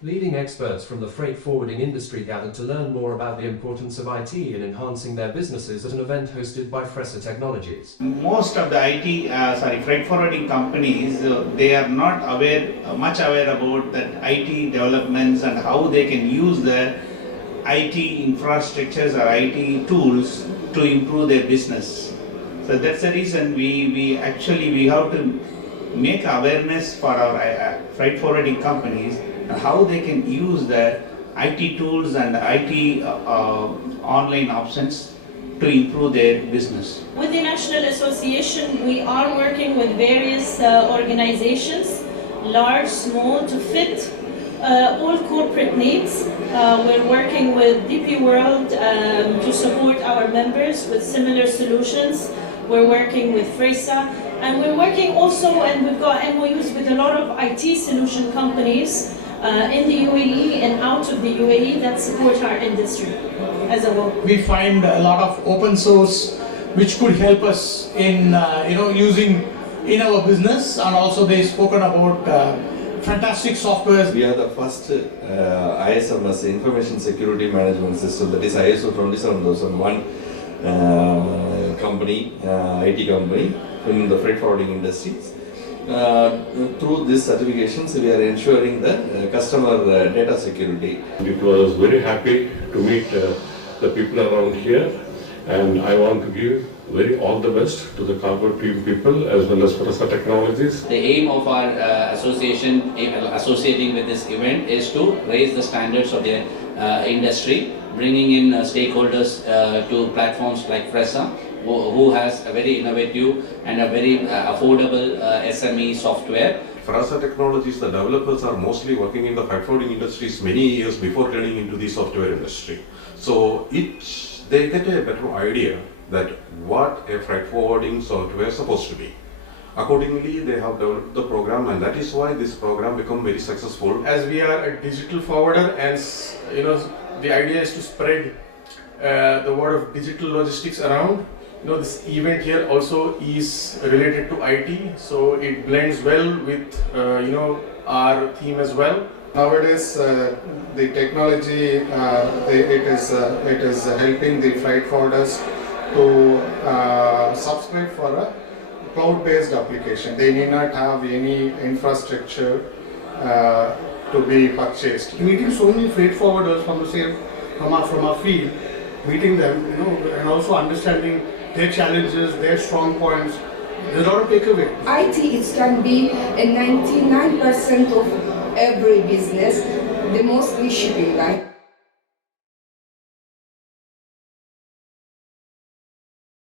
Leading experts from the freight forwarding industry gathered to learn more about the importance of IT in enhancing their businesses at an event hosted by Fresa Technologies. Most of the freight forwarding companies, they are not much aware about that IT developments and how they can use their IT infrastructures or IT tools to improve their business. So that's the reason we have to make awareness for our freight forwarding companies how they can use their IT tools and IT online options to improve their business. With the National Association, we are working with various organizations, large, small, to fit all corporate needs. We're working with DP World to support our members with similar solutions. We're working with Fresa, and we're working also, and we've got MOUs with a lot of IT solution companies in the UAE and out of the UAE that support our industry as a whole. We find a lot of open source which could help us in using in our business, and also they've spoken about fantastic software. We are the first ISMS, Information Security Management System, that is ISO 27001 company, IT company in the freight forwarding industries. Through these certifications, we are ensuring the customer data security. It was very happy to meet the people around here, and I want to give all the best to the cargo team people as well as Fresa Technologies. The aim of our association associating with this event is to raise the standards of the industry, bringing in stakeholders to platforms like Fresa, who has a very innovative and a very affordable SME software. Fresa Technologies, the developers are mostly working in the freight forwarding industries many years before getting into the software industry. So they get a better idea that what a freight forwarding software is supposed to be. Accordingly, they have developed the program, and that is why this program become very successful. As we are a digital forwarder, and the idea is to spread the word of digital logistics around. This event here also is related to IT, so it blends well with our theme as well. Nowadays, the technology it is helping the freight forwarders to subscribe for a cloud-based application. They need not have any infrastructure to be purchased. Meeting so many freight forwarders from our field, meeting them, and also understanding their challenges, their strong points. There's a lot of takeaway. IT it can be a 99% of every business, the mostly shipping line.